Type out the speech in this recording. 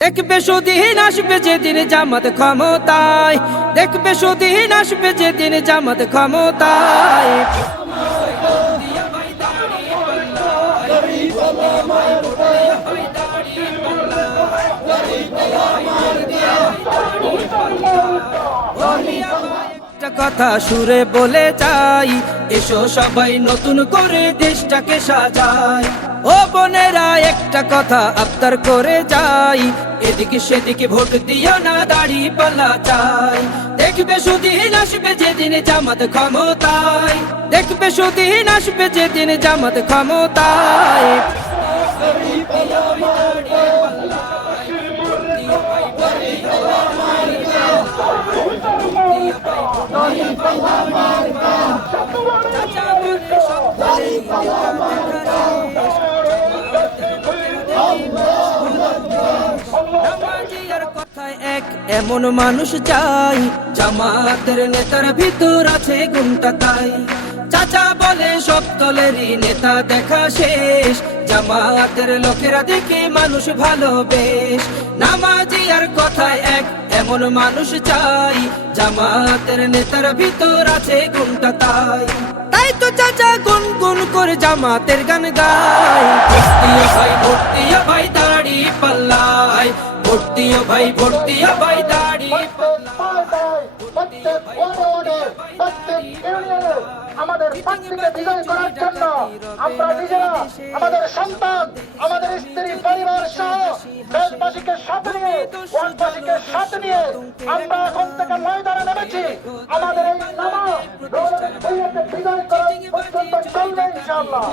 দেখবে সুদিন আসবে যেদিন জামাত ক্ষমতায়, দেখবে সুদিন আসবে যেদিন জামাত ক্ষমতায়। কথা সুরে বলে যাই, এসো সবাই নতুন করে দেশটাকে সাজাই। ও বোনেরা একটা কথা আবদার করে যাই, এদিকে সেদিকে ভোট দিও না, দাড়ি পাল্লা চাই। দেখবে সুদিন আসবে যেদিন জামাত ক্ষমতায়, দেখবে সুদিন আসবে যেদিন জামাত ক্ষমতায়। এমন মানুষ চাই, জামাতের নেতার ভিতর আছে গুণটা তাই। চাচা বলে সব দলেরই নেতা দেখা শেষ, জামাতের লোকেরা দেখে মানুষ ভালোবেশ। নামাজি আর কথায় এক, এমন মানুষ চাই, জামাতের নেতার ভিতর আছে গুণটা তাই। তাই তো চাচা গুনগুন করে জামাতের গান গায়। ভোট দিও ভাই দাড়ি পাল্লায়, ভোট দিও ভাই, ভোট দিও ভাই দাড়ি আমাদের প্রার্থীকে বিজয় করার জন্য আমরা নিজেরা, আমাদের সন্তান, আমাদের স্ত্রী পরিবার সহ দেশবাসীকে সাথে নিয়ে, ওয়ার্ডবাসীকে সাথে নিয়ে আমরা এখন থেকে ময়দানে নেমেছি। আমাদের এই নামা বিজয় করার পর্যন্ত চলবে ইনশাআল্লাহ।